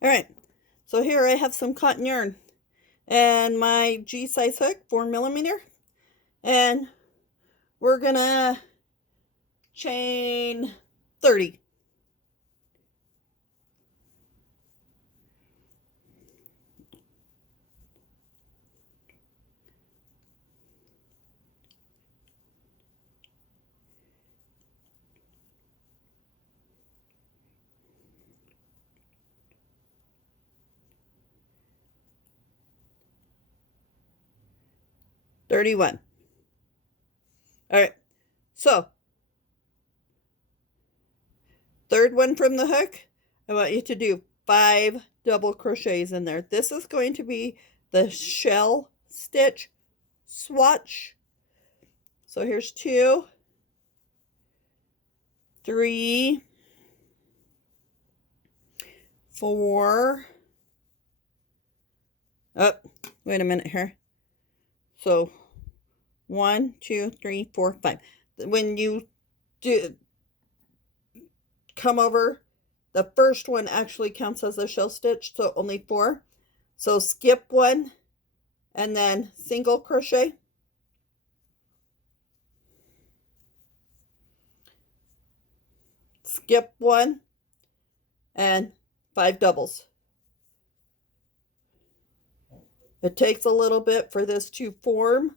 All right, so here I have some cotton yarn and my G size hook, 4mm, and we're gonna chain 30. $31. All right, so third one from the hook, I want you to do 5 double crochets in there. This is going to be the shell stitch swatch. So here's 2, 3, 4. Oh, wait a minute here. So 1, 2, 3, 4, 5. When you do come over, the first one actually counts as a shell stitch, so only 4. So skip 1 and then single crochet. Skip 1 and 5 doubles. It takes a little bit for this to form.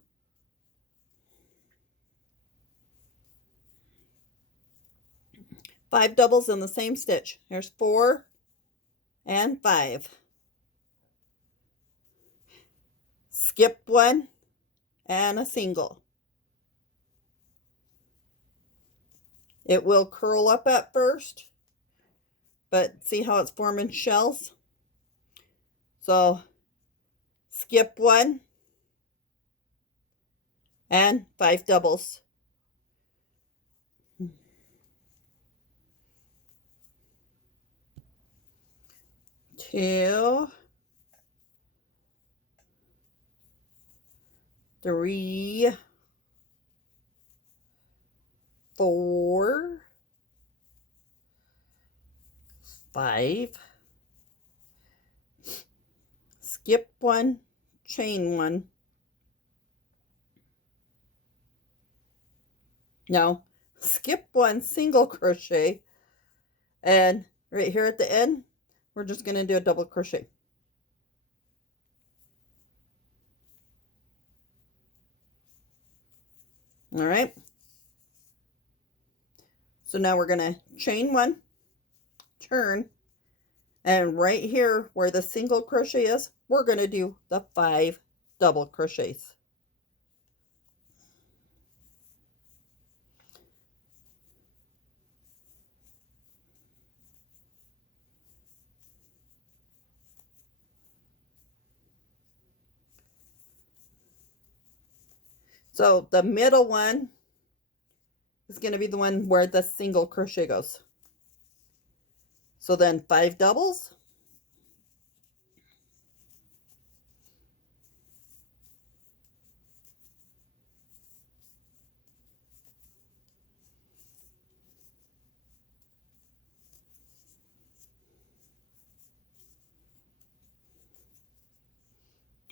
Five doubles in the same stitch. Here's 4 and 5. Skip 1 and a single. It will curl up at first, but see how it's forming shells? So skip 1 and 5 doubles. 2, 3, 4, 5, skip 1, chain 1. No, skip 1, single crochet, and right here at the end, we're just going to do a double crochet. All right. So now we're going to chain 1, turn, and right here where the single crochet is, we're going to do the 5 double crochets. So the middle one is going to be the one where the single crochet goes. So then 5 doubles.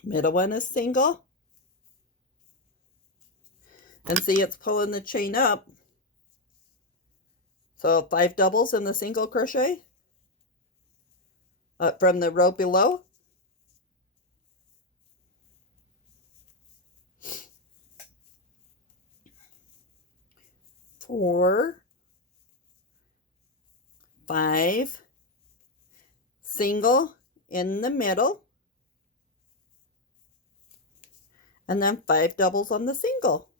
Middle one is single. And see, it's pulling the chain up. So 5 doubles in the single crochet up from the row below. Four, 5, single in the middle, and then 5 doubles on the single.